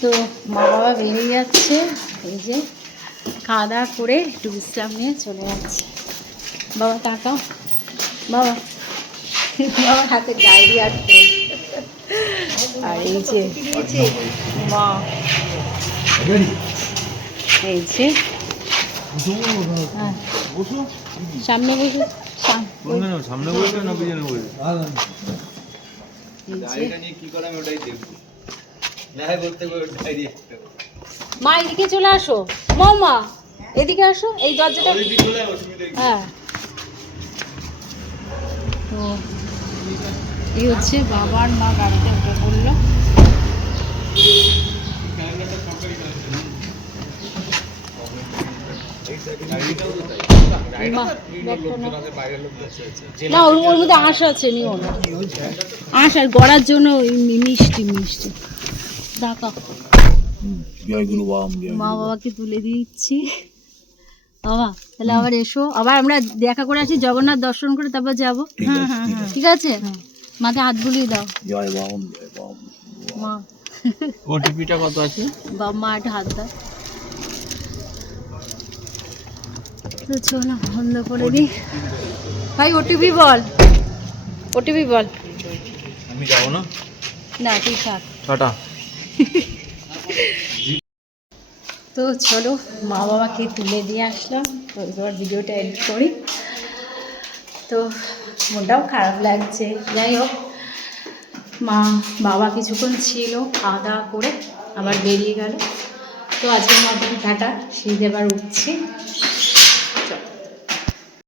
তো মা বাবা বেরিয়ে যাচ্ছে। এই যে খাওয়া দাওয়া করে একটু বিশ্রাম নিয়ে চলে যাচ্ছে। বাবা তাকাও। বাবা বাবা হাতে ডায়েরি আর পেন। আর এই যে মা। এই যে হ্যাঁ। সামনে বসে। সামনে বলবে না পিছনে বলবে এই যে। মা এদিকে চলে আসো। মা এদিকে আসো এই দরজাটা হ্যাঁ। তো এই হচ্ছে বাবার মা গাড়িতে উঠে পড়ল। না। ওর ওর মধ্যে আঁশ আছে নিও না। আঁশ আর গড়ার জন্য ওই মিষ্টি মিষ্টি। ডাকা মা বাবাকে তুলে দিচ্ছি। বাবা তাহলে আবার এসো। আবার আমরা দেখা করে আসি জগন্নাথ দর্শন করে তারপর যাব। ঠিক আছে ঠিক আছে। মাথায় হাত বুলিয়ে দাও। জয় বাম মা। ওটিপিটা কত আছে? বাবা মা একটা হাত দাও। তো চলো বন্ধ করে দিই। ভাই ওটিপি বল। ওটিপি বল। আমি যাব না? না তুই থাক। টাটা। তো চলো মা বাবাকে তুলে দিয়ে আসলাম। তো এবার ভিডিওটা এডিট করি। তো মনটাও খারাপ লাগছে। যাই হোক, মা বাবা কিছুক্ষণ ছিল, খাওয়া দাওয়া করে আবার বেরিয়ে গেল। তো আজকের মতন টাটা। শীত এবার উঠছি।